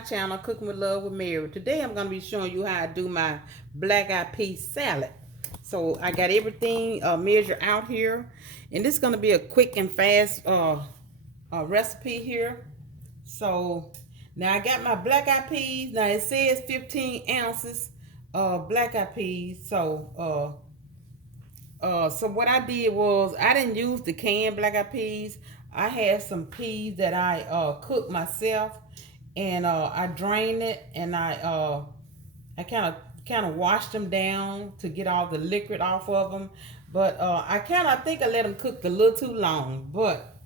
my channel, Cooking with Love with Mary. Today I'm going to be showing you how I do my black eye pea salad. So I got everything measured out here. And this is going to be a quick and fast recipe here. So now I got my black eye peas. Now it says 15 ounces of black eye peas. So what I did was I didn't use the canned black eyed peas. I had some peas that I cooked myself, and I drained it, and I kind of washed them down to get all the liquid off of them. But I think I let them cook a little too long. But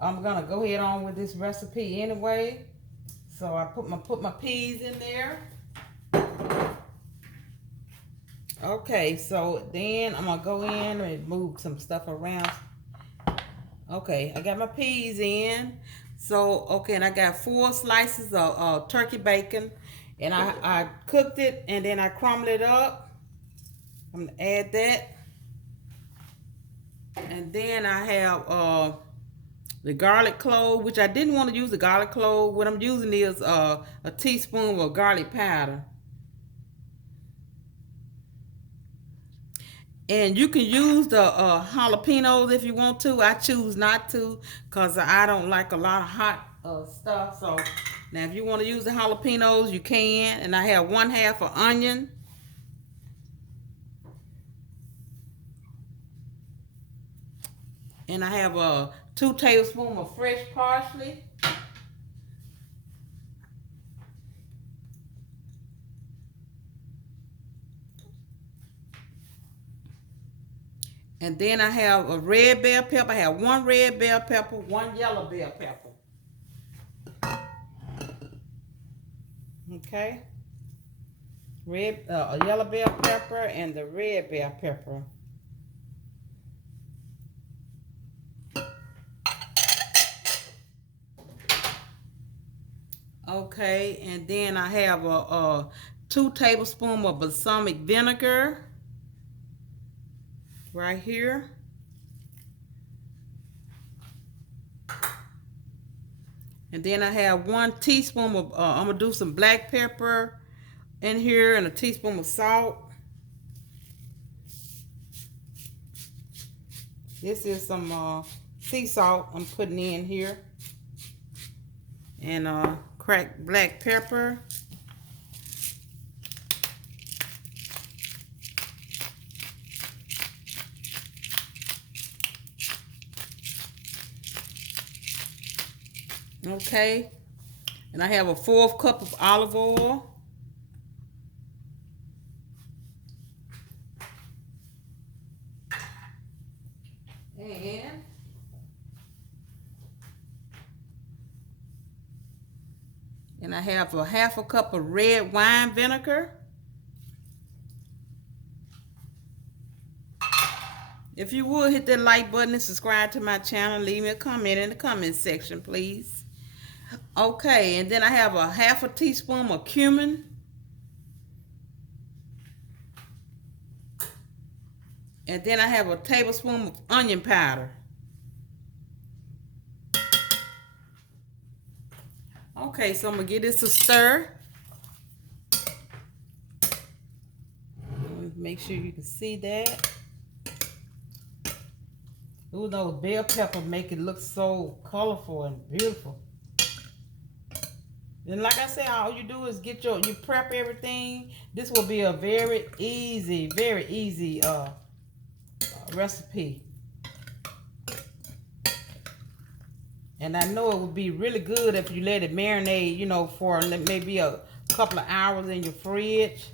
I'm gonna go ahead on with this recipe anyway. So I put my peas in there. Okay, so then I'm gonna go in and move some stuff around. Okay, I got my peas in. So, okay, and I got 4 slices of turkey bacon. And I cooked it, and then I crumbled it up. I'm gonna add that. And then I have the garlic clove, which I didn't want to use the garlic clove. What I'm using is a teaspoon of garlic powder. And you can use the jalapenos if you want to. I choose not to because I don't like a lot of hot stuff. So now if you want to use the jalapenos, you can. And I have 1/2 of onion. And I have 2 tablespoons of fresh parsley. And then I have a red bell pepper. I have 1 red bell pepper, 1 yellow bell pepper. Okay. A yellow bell pepper and the red bell pepper. Okay, and then I have a 2 tablespoons of balsamic vinegar. Right here. And then I have 1 teaspoon of, I'm going to do some black pepper in here and a teaspoon of salt. This is some sea salt I'm putting in here. And cracked black pepper. Okay, and I have a 1/4 cup of olive oil. And I have a 1/2 cup of red wine vinegar. If you would, hit that like button and subscribe to my channel. Leave me a comment in the comment section, please. Okay, and then I have a 1/2 teaspoon of cumin. And then I have a tablespoon of onion powder. Okay, so I'm going to give this a stir. Make sure you can see that. Ooh, those bell peppers make it look so colorful and beautiful. And like I said, all you do is you prep everything. This will be a very easy recipe. And I know it would be really good if you let it marinate, you know, for maybe a couple of hours in your fridge.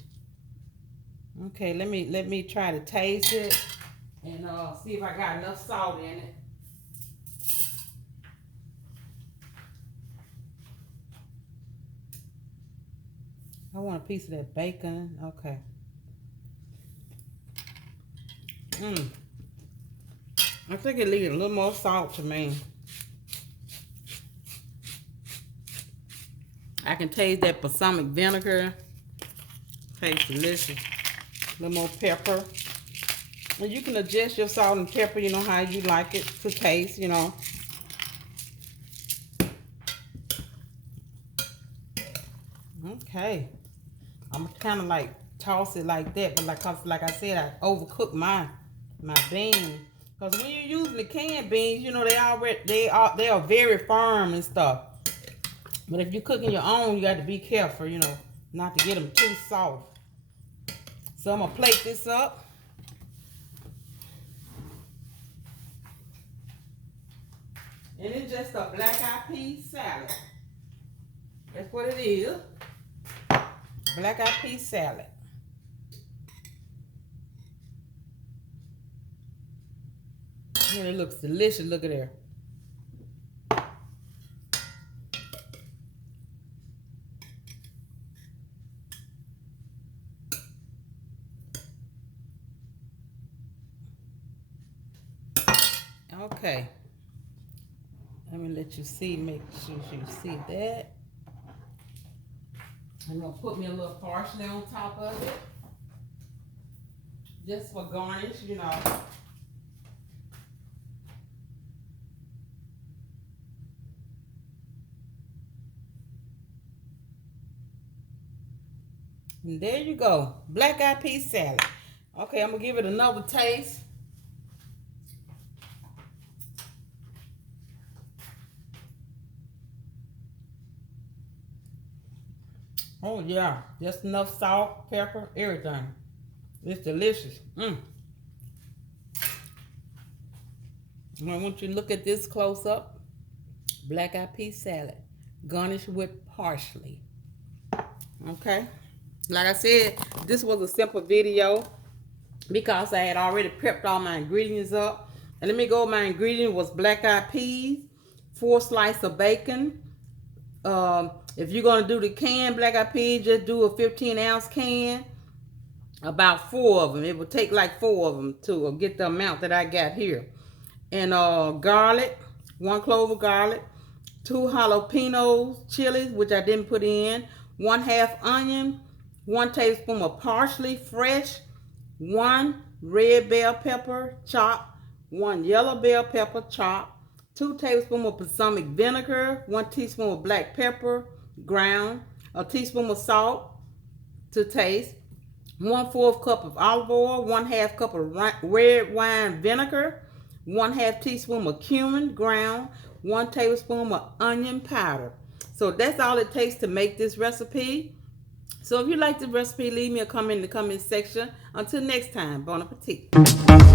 Okay, let me try to taste it and see if I got enough salt in it. I want a piece of that bacon. Okay. I think it needs a little more salt to me. I can taste that balsamic vinegar. Tastes delicious. A little more pepper. And you can adjust your salt and pepper, you know, how you like it to taste, you know. Okay. I'm kind of like toss it like that, but like I said, I overcook my beans. Cause when you're using the canned beans, you know they are very firm and stuff. But if you're cooking your own, you got to be careful, you know, not to get them too soft. So I'm gonna plate this up. And it's just a black eye pea salad. That's what it is. Black eye pea salad. And it looks delicious. Look at there. Okay. Let me let you see, make sure you see that. I'm gonna put me a little parsley on top of it. Just for garnish, you know. And there you go. Black eye pea salad. Okay, I'm gonna give it another taste. Oh yeah, just enough salt, pepper, everything. It's delicious. I want you to look at this close up. Black eye pea salad, garnished with parsley. Okay, like I said, this was a simple video because I had already prepped all my ingredients up. And let me go. My ingredient was black eyed peas, 4 slices of bacon. If you're gonna do the canned black eyed peas, just do a 15-ounce can. About 4 of them. It will take like 4 of them to get the amount that I got here. And garlic, 1 clove of garlic, 2 jalapenos, chiles, which I didn't put in, 1/2 onion, 1 tablespoon of parsley, fresh, 1 red bell pepper, chopped, 1 yellow bell pepper, chopped, 2 tablespoons of balsamic vinegar, 1 teaspoon of black pepper, ground, a teaspoon of salt to taste, 1/4 cup of olive oil, 1/2 cup of red wine vinegar, 1/2 teaspoon of cumin, ground, 1 tablespoon of onion powder. So that's all it takes to make this recipe. So if you like the recipe, leave me a comment in the comment section. Until next time, bon appetit.